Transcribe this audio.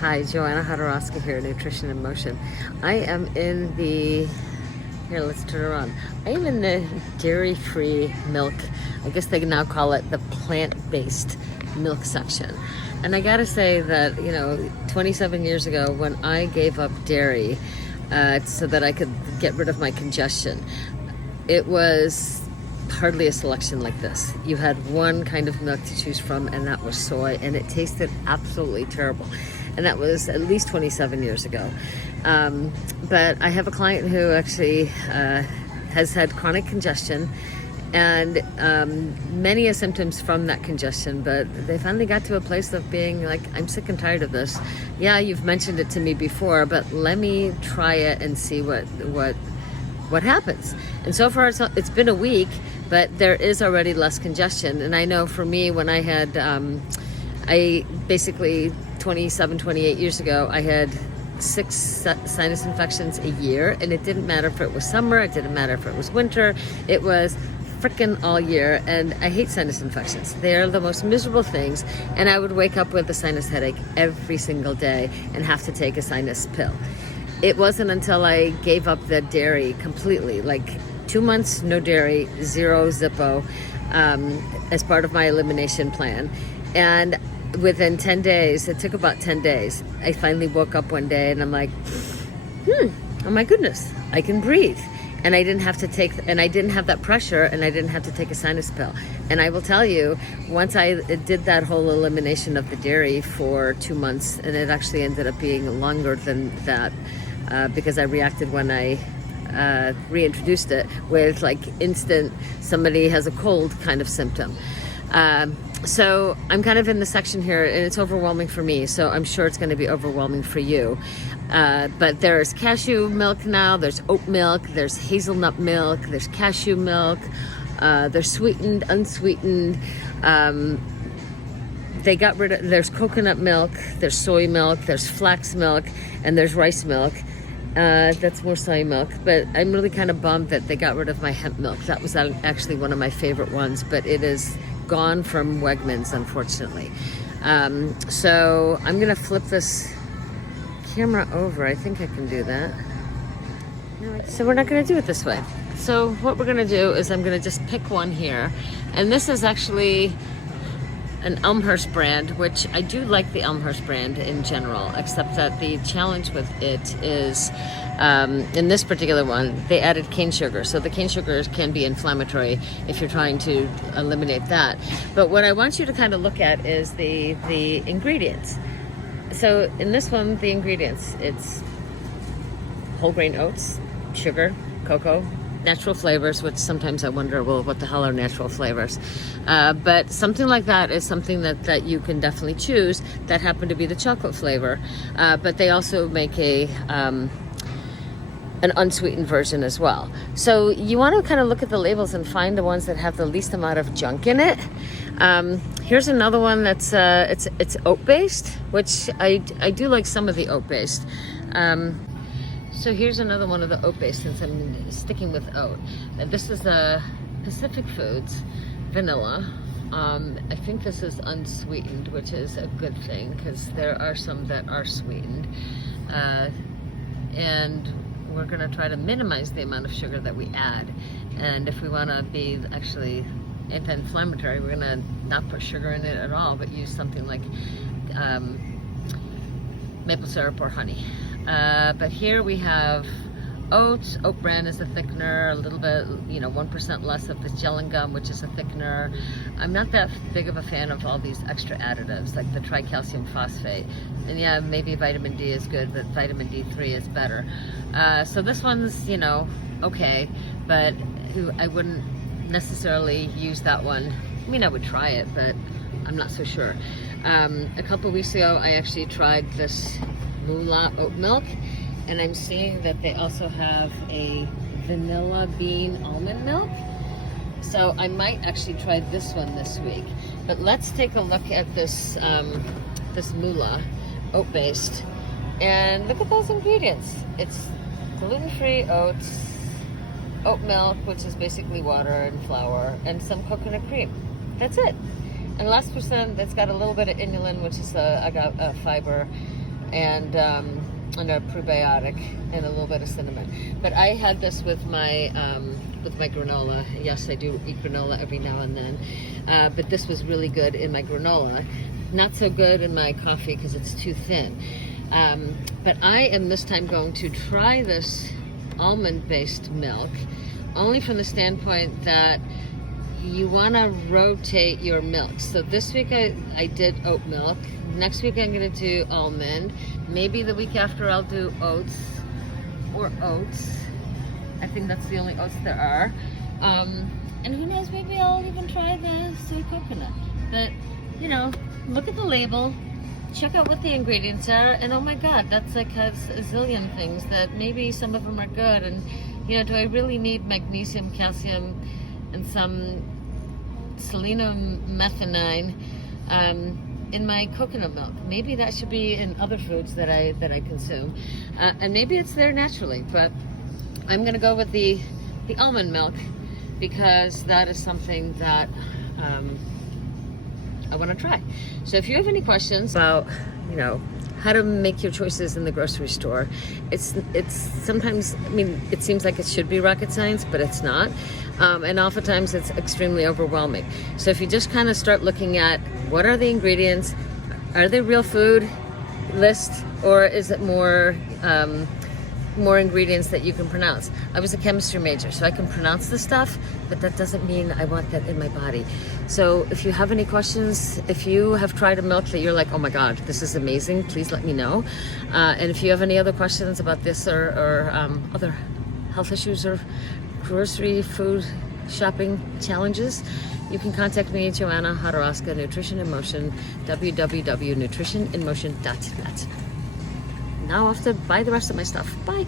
Hi, Joanna Hodorowska here, Nutrition in Motion. I am in the, here, let's turn around. I am in the dairy-free milk, I guess they now call it the plant-based milk section. And I gotta say that, 27 years ago when I gave up dairy so that I could get rid of my congestion, it was hardly a selection like this. You had one kind of milk to choose from, and that was soy, and it tasted absolutely terrible. And that was at least 27 years ago. But I have a client who actually has had chronic congestion and many symptoms from that congestion, but they finally got to a place of being like, I'm sick and tired of this. Yeah, you've mentioned it to me before, but let me try it and see what happens. And so far it's been a week, but there is already less congestion. And I know for me, when I had, I basically 28 years ago, I had 6 sinus infections a year, and it didn't matter if it was summer, it didn't matter if it was winter, it was frickin' all year. And I hate sinus infections. They are the most miserable things, and I would wake up with a sinus headache every single day and have to take a sinus pill. It wasn't until I gave up the dairy completely, like 2 months no dairy, 0 Zippo, as part of my elimination plan. And within 10 days, it took about 10 days, I finally woke up one day and I'm like, oh my goodness, I can breathe. And I didn't have that pressure, and I didn't have to take a sinus pill. And I will tell you, once I did that whole elimination of the dairy for 2 months, and it actually ended up being longer than that, because I reacted when I reintroduced it with like instant, somebody has a cold kind of symptom. So I'm kind of in the section here, and it's overwhelming for me, so I'm sure it's going to be overwhelming for you. But there's cashew milk now, there's oat milk, there's hazelnut milk, there's cashew milk, there's sweetened, unsweetened. There's coconut milk, there's soy milk, there's flax milk, and there's rice milk. That's more soy milk, but I'm really kind of bummed that they got rid of my hemp milk. That was actually one of my favorite ones, but it is gone from Wegmans, unfortunately. So I'm gonna flip this camera over. I think I can do that. So we're not gonna do it this way. So what we're gonna do is I'm gonna just pick one here, and this is actually an Elmhurst brand, which I do like the Elmhurst brand in general, except that the challenge with it is, in this particular one, they added cane sugar. So the cane sugar can be inflammatory if you're trying to eliminate that. But what I want you to kind of look at is the ingredients. So in this one, the ingredients, it's whole grain oats, sugar, cocoa, natural flavors, which sometimes I wonder, well, what the hell are natural flavors? But something like that is something that you can definitely choose that happen to be the chocolate flavor. But they also make an unsweetened version as well. So you want to kind of look at the labels and find the ones that have the least amount of junk in it. Here's another one that's it's oat-based, which I do like some of the oat-based. So here's another one of the oat-based, since I'm sticking with oat. This is Pacific Foods vanilla. I think this is unsweetened, which is a good thing because there are some that are sweetened. And we're going to try to minimize the amount of sugar that we add. And if we want to be actually anti-inflammatory, we're going to not put sugar in it at all, but use something like maple syrup or honey. But here we have oats. Oat bran is a thickener, a little bit, 1% less of the gelling gum, which is a thickener. I'm not that big of a fan of all these extra additives, like the tricalcium phosphate. And yeah, maybe vitamin D is good, but vitamin D3 is better. So this one's, okay, but I wouldn't necessarily use that one. I mean, I would try it, but I'm not so sure. A couple weeks ago, I actually tried this Mooala oat milk, and I'm seeing that they also have a vanilla bean almond milk. So I might actually try this one this week. But let's take a look at this this Mooala oat-based, and look at those ingredients. It's gluten-free oats, oat milk, which is basically water and flour, and some coconut cream. That's it. And last percent, that's got a little bit of inulin, which is a fiber, and a prebiotic and a little bit of cinnamon. But I had this with my granola. Yes, I do eat granola every now and then, but this was really good in my granola. Not so good in my coffee because it's too thin. But I am this time going to try this almond-based milk, only from the standpoint that you want to rotate your milk. So this week I did oat milk. Next week I'm going to do almond. Maybe the week after I'll do oats or oats. I think that's the only oats there are. And who knows, maybe I'll even try the soy coconut. But, you know, look at the label, check out what the ingredients are, and oh my God, that's like has a zillion things that maybe some of them are good. And, you know, do I really need magnesium, calcium, and some selenium methionine in my coconut milk? Maybe that should be in other foods that I consume, and maybe it's there naturally. But I'm gonna go with the almond milk because that is something that I want to try. So if you have any questions about, you know, how to make your choices in the grocery store, it's sometimes, I mean, it seems like it should be rocket science, but it's not. And oftentimes it's extremely overwhelming. So if you just kind of start looking at what are the ingredients, are they real food list, or is it more ingredients that you can pronounce? I was a chemistry major, so I can pronounce the stuff, but that doesn't mean I want that in my body. So if you have any questions, if you have tried a milk that you're like, oh my God, this is amazing, please let me know. And if you have any other questions about this or other health issues or grocery food shopping challenges, you can contact me, Joanna Hodorowska, Nutrition in Motion, www.nutritioninmotion.net. Now off to buy the rest of my stuff. Bye.